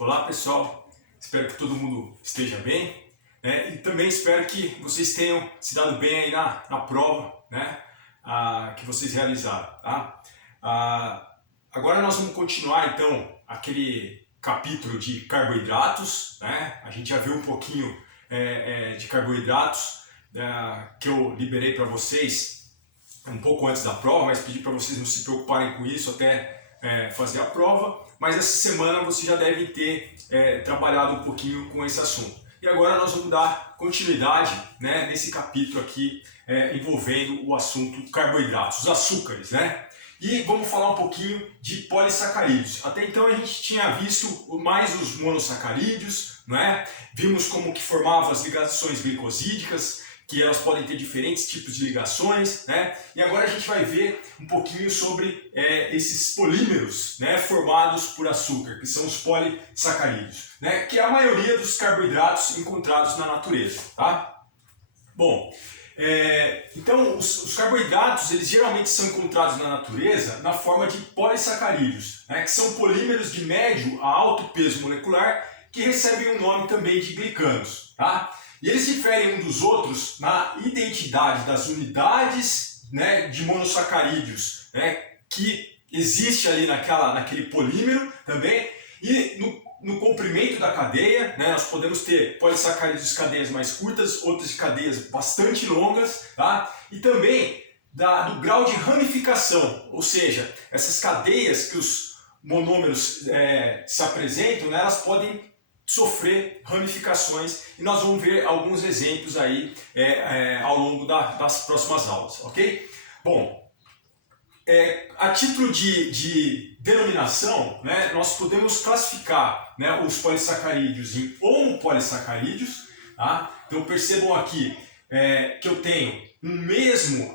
Olá pessoal, espero que todo mundo esteja bem, né? E também espero que vocês tenham se dado bem aí na prova, né? Que vocês realizaram, tá? Agora nós vamos continuar então aquele capítulo de carboidratos, né? A gente já viu um pouquinho de carboidratos que eu liberei para vocês um pouco antes da prova, mas pedi para vocês não se preocuparem com isso até fazer a prova, mas essa semana vocês já devem ter trabalhado um pouquinho com esse assunto. E agora nós vamos dar continuidade, né, nesse capítulo aqui envolvendo o assunto carboidratos, os açúcares, né? E vamos falar um pouquinho de polissacarídeos. Até então a gente tinha visto mais os monossacarídeos, né? Vimos como que formavam as ligações glicosídicas, que elas podem ter diferentes tipos de ligações, né? E agora a gente vai ver um pouquinho sobre esses polímeros, né, formados por açúcar, que são os polissacarídeos, né, que é a maioria dos carboidratos encontrados na natureza, tá? Bom, então os carboidratos eles geralmente são encontrados na natureza na forma de polissacarídeos, né, que são polímeros de médio a alto peso molecular que recebem o nome também de glicanos, tá? E eles diferem um dos outros na identidade das unidades, né, de monossacarídeos, né, que existe ali naquele polímero também, e no comprimento da cadeia, né, nós podemos ter polissacarídeos de cadeias mais curtas, outras de cadeias bastante longas, tá? E também do grau de ramificação, ou seja, essas cadeias que os monômeros se apresentam, né, elas podem sofrer ramificações e nós vamos ver alguns exemplos aí ao longo das próximas aulas, ok? Bom, a título de denominação, né, nós podemos classificar, né, os polissacarídeos em homopolissacarídeos, tá? Então percebam aqui que eu tenho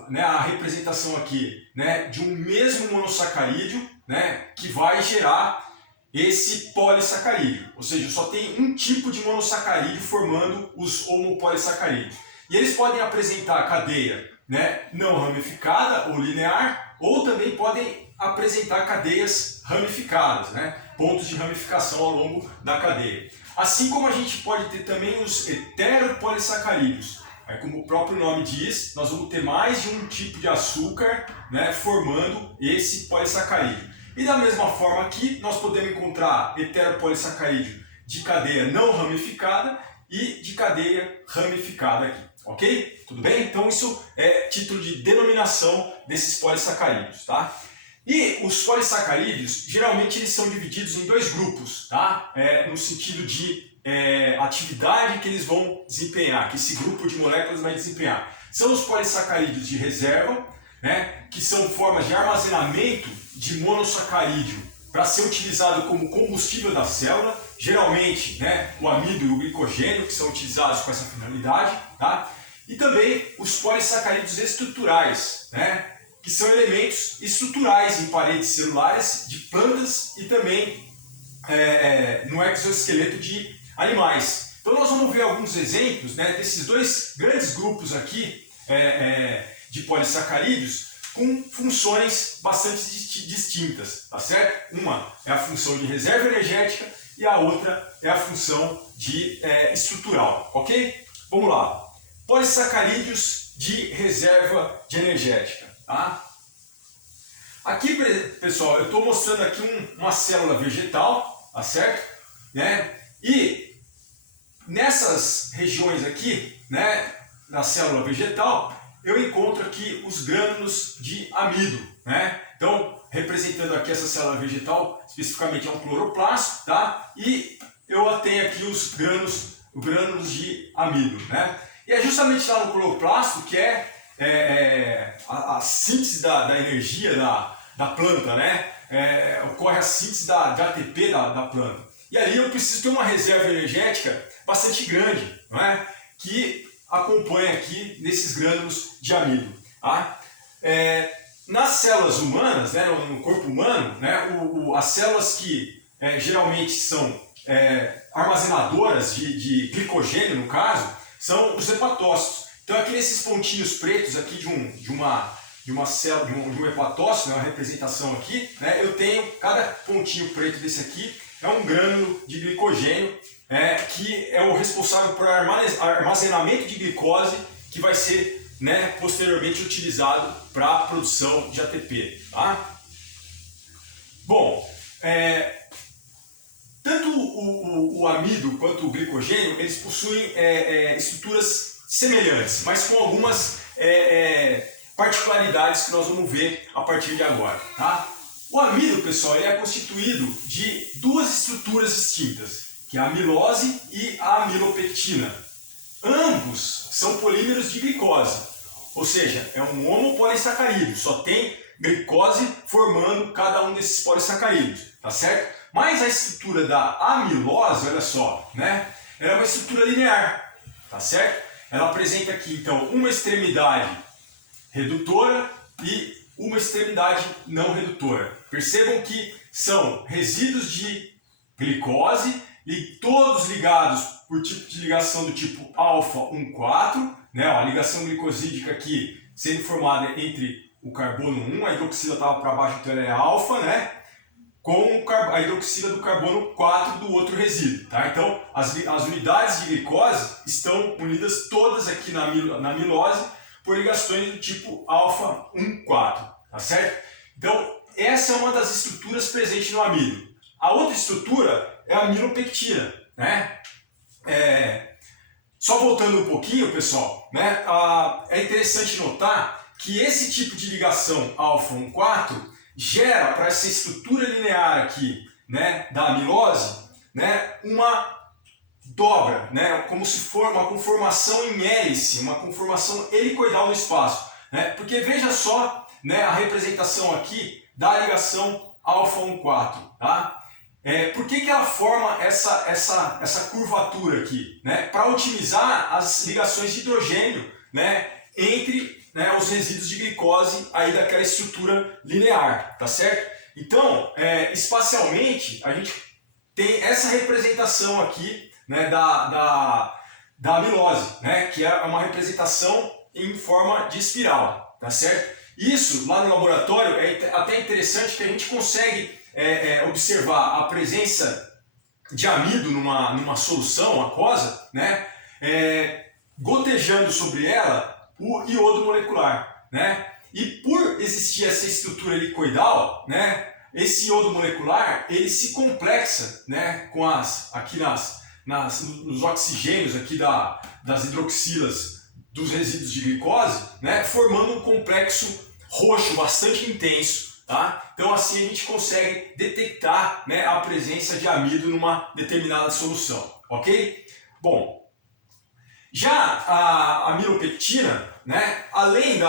né, a representação aqui, né, de um mesmo monossacarídeo, né, que vai gerar esse polissacarídeo, ou seja, só tem um tipo de monossacarídeo formando os homopolissacarídeos. E eles podem apresentar cadeia, né, não ramificada ou linear, ou também podem apresentar cadeias ramificadas, né, pontos de ramificação ao longo da cadeia. Assim como a gente pode ter também os heteropolissacarídeos. Como o próprio nome diz, nós vamos ter mais de um tipo de açúcar, né, formando esse polissacarídeo. E da mesma forma aqui, nós podemos encontrar heteropolissacarídeo de cadeia não ramificada e de cadeia ramificada aqui, ok? Tudo bem? Então isso é título de denominação desses polissacarídeos, tá? E os polissacarídeos, geralmente eles são divididos em dois grupos, tá? No sentido de atividade que eles vão desempenhar, que esse grupo de moléculas vai desempenhar. São os polissacarídeos de reserva, né, que são formas de armazenamento de monossacarídeo para ser utilizado como combustível da célula, geralmente, né, o amido e o glicogênio, que são utilizados com essa finalidade, tá? E também os polissacarídeos estruturais, né, que são elementos estruturais em paredes celulares de plantas e também no exoesqueleto de animais. Então nós vamos ver alguns exemplos, né, desses dois grandes grupos aqui de polissacarídeos com funções bastante distintas, tá certo? Uma é a função de reserva energética e a outra é a função de estrutural, ok? Vamos lá. Polissacarídeos de reserva de energética, tá? Aqui, pessoal, eu estou mostrando aqui uma célula vegetal, tá certo? Né? E nessas regiões aqui, né, na célula vegetal, eu encontro aqui os grânulos de amido, né? Então, representando aqui essa célula vegetal, especificamente é um cloroplasto, tá? E eu tenho aqui os grânulos de amido, né? E é justamente lá no cloroplasto que a síntese da energia da planta, né? Ocorre a síntese de ATP da planta. E ali eu preciso ter uma reserva energética bastante grande, não é? Que acompanha aqui nesses grânulos de amido. Tá? Nas células humanas, né, no corpo humano, né, as células que geralmente são armazenadoras de glicogênio, no caso, são os hepatócitos. Então aqui nesses pontinhos pretos aqui de uma célula, de um hepatócito, né, uma representação aqui, né, eu tenho cada pontinho preto desse aqui é é um grânulo de glicogênio que é o responsável por armazenamento de glicose que vai ser, né, posteriormente utilizado para a produção de ATP. Tá? Bom, tanto o amido quanto o glicogênio, eles possuem estruturas semelhantes, mas com algumas particularidades que nós vamos ver a partir de agora. Tá? O amido, pessoal, ele é constituído de duas estruturas distintas, que é a amilose e a amilopectina. Ambos são polímeros de glicose, ou seja, é um homopolissacarídeo, só tem glicose formando cada um desses polissacarídeos, tá certo? Mas a estrutura da amilose, olha só, né? Ela é uma estrutura linear, tá certo? Ela apresenta aqui, então, uma extremidade redutora e uma extremidade não redutora. Percebam que são resíduos de glicose e todos ligados por tipo de ligação do tipo alfa 1,4, né? A ligação glicosídica aqui sendo formada entre o carbono 1, a hidroxila estava para baixo, então ela é alfa, né? Com a hidroxila do carbono 4 do outro resíduo. Tá? Então, as unidades de glicose estão unidas todas aqui na amilose por ligações do tipo alfa 1,4. Tá certo? Então, essa é uma das estruturas presentes no amido. A outra estrutura é a amilopectina. Né? Só voltando um pouquinho, pessoal, né? É interessante notar que esse tipo de ligação alfa 1,4 gera para essa estrutura linear aqui, né, da amilose, né, uma dobra, né, como se for uma conformação em hélice, uma conformação helicoidal no espaço, né, porque veja só, né, a representação aqui da ligação alfa 1,4, tá? Por que ela forma essa curvatura aqui? Né? Para otimizar as ligações de hidrogênio, né, entre, né, os resíduos de glicose aí daquela estrutura linear, tá certo? Então, espacialmente, a gente tem essa representação aqui, né, da amilose, né, que é uma representação em forma de espiral, tá certo? Isso, lá no laboratório, é até interessante que a gente consegue observar a presença de amido numa solução aquosa, né, gotejando sobre ela o iodo molecular, né? E por existir essa estrutura helicoidal, né, esse iodo molecular ele se complexa, né, com nos oxigênios aqui das hidroxilas dos resíduos de glicose, né, formando um complexo roxo bastante intenso. Tá? Então assim a gente consegue detectar, né, a presença de amido numa determinada solução, ok? Bom, já a amilopectina, né, além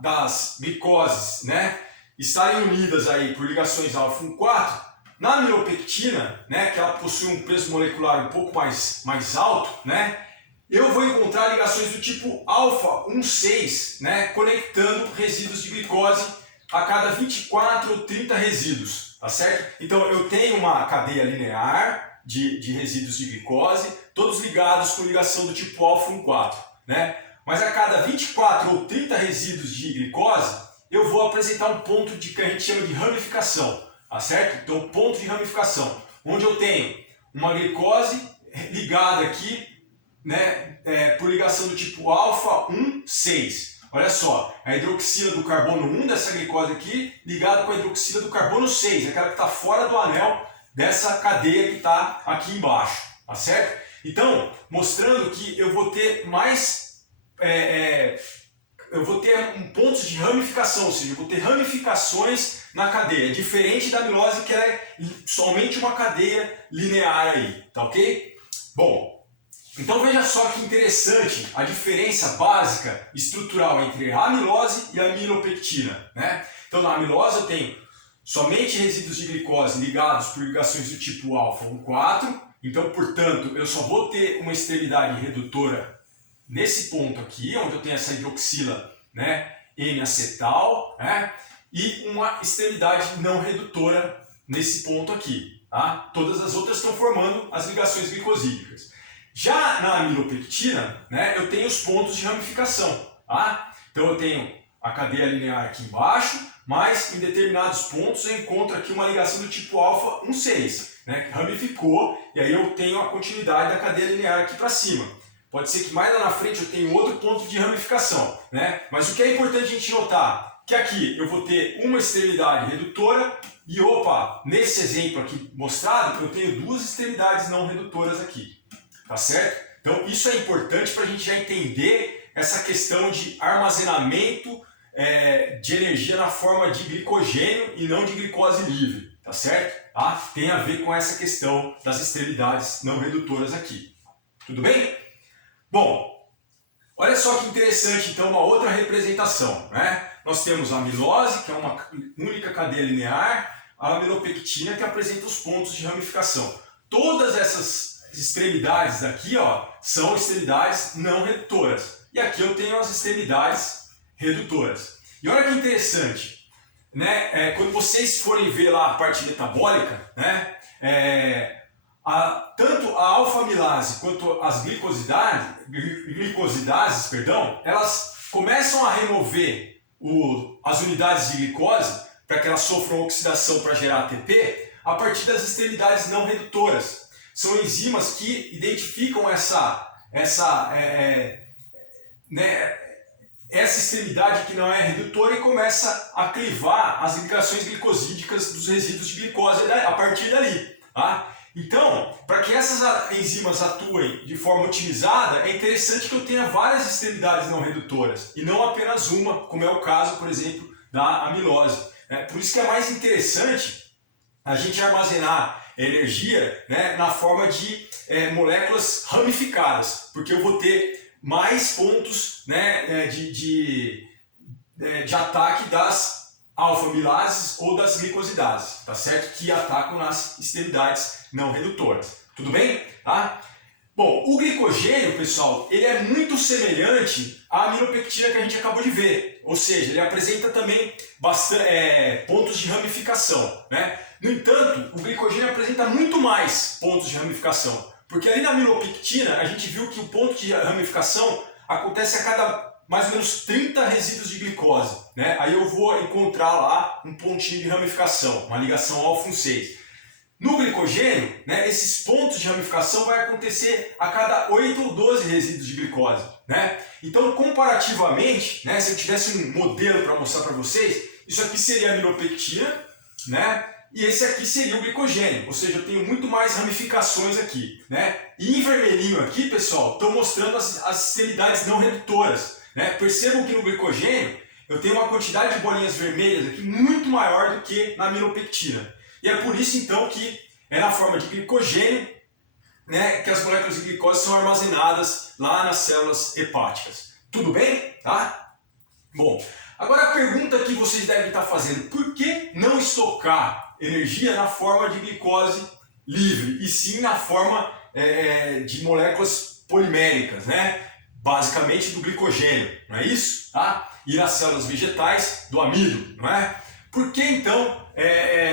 das glicoses, né, estarem unidas aí por ligações alfa 1,4, na amilopectina, né, que ela possui um peso molecular um pouco mais alto, né, eu vou encontrar ligações do tipo alfa 1,6, né, conectando resíduos de glicose a cada 24 ou 30 resíduos, tá certo? Então eu tenho uma cadeia linear de resíduos de glicose, todos ligados com ligação do tipo alfa 1,4, né? Mas a cada 24 ou 30 resíduos de glicose, eu vou apresentar um ponto que a gente chama de ramificação, tá certo? Então ponto de ramificação, onde eu tenho uma glicose ligada aqui, né, por ligação do tipo alfa 1,6. Olha só, a hidroxila do carbono 1 dessa glicose aqui ligada com a hidroxila do carbono 6, aquela que está fora do anel dessa cadeia que está aqui embaixo, tá certo? Então, mostrando que eu vou ter pontos de ramificação, ou seja, eu vou ter ramificações na cadeia, diferente da amilose que é somente uma cadeia linear aí, tá ok? Bom, então veja só que interessante a diferença básica estrutural entre a amilose e a amilopectina, né? Então na amilose eu tenho somente resíduos de glicose ligados por ligações do tipo alfa 1,4, então portanto eu só vou ter uma extremidade redutora nesse ponto aqui, onde eu tenho essa hidroxila, né, N-acetal, né, e uma extremidade não redutora nesse ponto aqui, tá? Todas as outras estão formando as ligações glicosídicas. Já na amilopectina, né, eu tenho os pontos de ramificação. Tá? Então eu tenho a cadeia linear aqui embaixo, mas em determinados pontos eu encontro aqui uma ligação do tipo alfa 1,6, né, que ramificou, e aí eu tenho a continuidade da cadeia linear aqui para cima. Pode ser que mais lá na frente eu tenha outro ponto de ramificação, né? Mas o que é importante a gente notar, que aqui eu vou ter uma extremidade redutora e, opa, nesse exemplo aqui mostrado, eu tenho duas extremidades não redutoras aqui, tá certo? Então isso é importante para a gente já entender essa questão de armazenamento de energia na forma de glicogênio e não de glicose livre, tá certo? Tem a ver com essa questão das extremidades não redutoras aqui. Tudo bem? Bom, olha só que interessante então uma outra representação, né? Nós temos a amilose, que é uma única cadeia linear, a amilopectina, que apresenta os pontos de ramificação. Todas essas extremidades daqui, ó, são extremidades não redutoras. E aqui eu tenho as extremidades redutoras. E olha que interessante, né? Quando vocês forem ver lá a parte metabólica, né? Tanto a alfa-amilase quanto as glicosidases, elas começam a remover as unidades de glicose para que elas sofram oxidação para gerar ATP a partir das extremidades não redutoras. São enzimas que identificam essa extremidade que não é redutora e começa a clivar as ligações glicosídicas dos resíduos de glicose a partir dali. Então, para que essas enzimas atuem de forma otimizada, é interessante que eu tenha várias extremidades não redutoras e não apenas uma, como é o caso, por exemplo, da amilose. Por isso que é mais interessante a gente armazenar energia, né, na forma de moléculas ramificadas, porque eu vou ter mais pontos, né, de ataque das alfa-amilases ou das glicosidases, tá certo? Que atacam nas extremidades não redutoras. Tudo bem? Bom, o glicogênio, pessoal, ele é muito semelhante à amilopectina que a gente acabou de ver. Ou seja, ele apresenta também pontos de ramificação, né? No entanto, o glicogênio apresenta muito mais pontos de ramificação. Porque ali na amilopectina, a gente viu que o ponto de ramificação acontece a cada mais ou menos 30 resíduos de glicose, né? Aí eu vou encontrar lá um pontinho de ramificação, uma ligação alfa 6. No glicogênio, né, esses pontos de ramificação vai acontecer a cada 8 ou 12 resíduos de glicose, né? Então, comparativamente, né, se eu tivesse um modelo para mostrar para vocês, isso aqui seria a amilopectina, né? E esse aqui seria o glicogênio, ou seja, eu tenho muito mais ramificações aqui, né? E em vermelhinho aqui, pessoal, estou mostrando as extremidades não redutoras, né? Percebam que no glicogênio eu tenho uma quantidade de bolinhas vermelhas aqui muito maior do que na amilopectina. E é por isso então que é na forma de glicogênio, né, que as moléculas de glicose são armazenadas lá nas células hepáticas. Tudo bem? Bom, agora a pergunta que vocês devem estar fazendo: por que não estocar energia na forma de glicose livre, e sim na forma de moléculas poliméricas, né? Basicamente do glicogênio, não é isso? E nas células vegetais do amido, não é? Por que então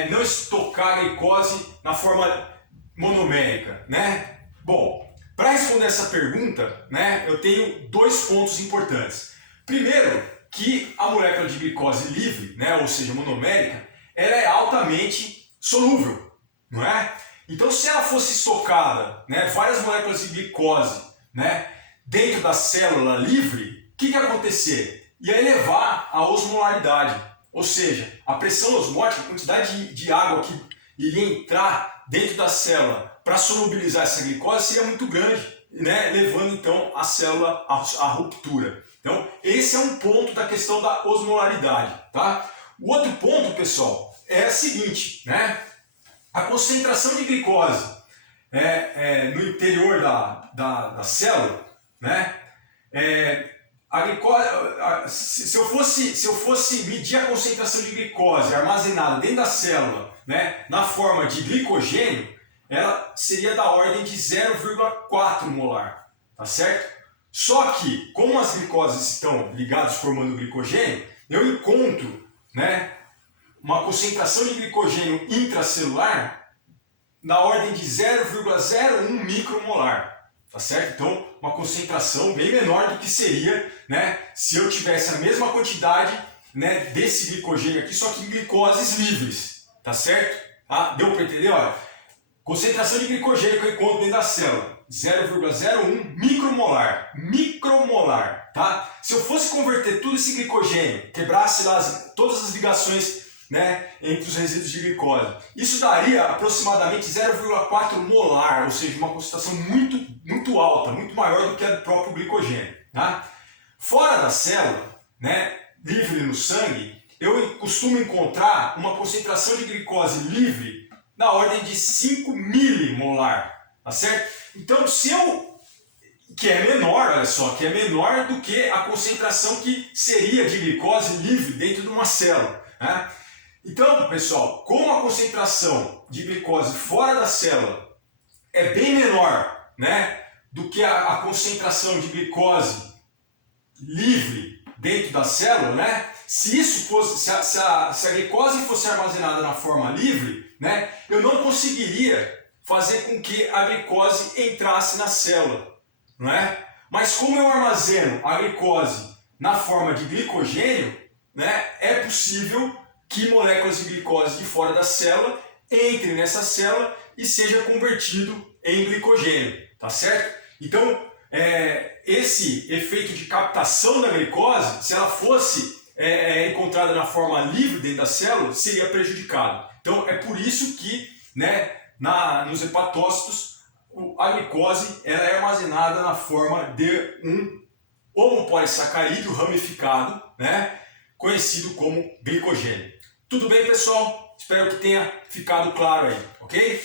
não estocar a glicose na forma monomérica, né? Bom, para responder essa pergunta, né, eu tenho dois pontos importantes. Primeiro, que a molécula de glicose livre, né, ou seja, monomérica, ela é altamente solúvel, não é? Então, se ela fosse estocada, né, várias moléculas de glicose, né, dentro da célula livre, o que ia acontecer? Ia elevar a osmolaridade, ou seja, a pressão osmótica, a quantidade de água que iria entrar dentro da célula para solubilizar essa glicose seria muito grande, né, levando então a célula à ruptura. Então, esse é um ponto da questão da osmolaridade, tá? O outro ponto, pessoal, é o seguinte, né? A concentração de glicose no interior da célula, né? A glicose, se eu fosse medir a concentração de glicose armazenada dentro da célula, né, na forma de glicogênio, ela seria da ordem de 0,4 molar, tá certo? Só que, como as glicoses estão ligadas formando glicogênio, eu encontro, né, uma concentração de glicogênio intracelular na ordem de 0,01 micromolar, tá certo? Então, uma concentração bem menor do que seria, né, se eu tivesse a mesma quantidade né, desse glicogênio aqui, só que em glicoses livres, tá certo? Deu para entender? Olha, concentração de glicogênio que eu encontro dentro da célula, 0,01 micromolar, tá? Se eu fosse converter tudo esse glicogênio, quebrasse lá todas as ligações, né, entre os resíduos de glicose, isso daria aproximadamente 0,4 molar, ou seja, uma concentração muito alta, muito maior do que a do próprio glicogênio, tá? Fora da célula, né, livre no sangue, eu costumo encontrar uma concentração de glicose livre na ordem de 5 milimolar, tá certo? Então, que é menor, olha só, que é menor do que a concentração que seria de glicose livre dentro de uma célula, né? Então, pessoal, como a concentração de glicose fora da célula é bem menor, né, do que a concentração de glicose livre dentro da célula, né? Se a glicose fosse armazenada na forma livre, né, eu não conseguiria fazer com que a glicose entrasse na célula, não é? Mas como eu armazeno a glicose na forma de glicogênio, né, é possível que moléculas de glicose de fora da célula entrem nessa célula e seja convertido em glicogênio, tá certo? Então, esse efeito de captação da glicose, se ela fosse encontrada na forma livre dentro da célula, seria prejudicado. Então, é por isso que, né, nos hepatócitos, a glicose ela é armazenada na forma de um homopolissacarídeo ramificado, né, conhecido como glicogênio. Tudo bem, pessoal? Espero que tenha ficado claro aí, ok?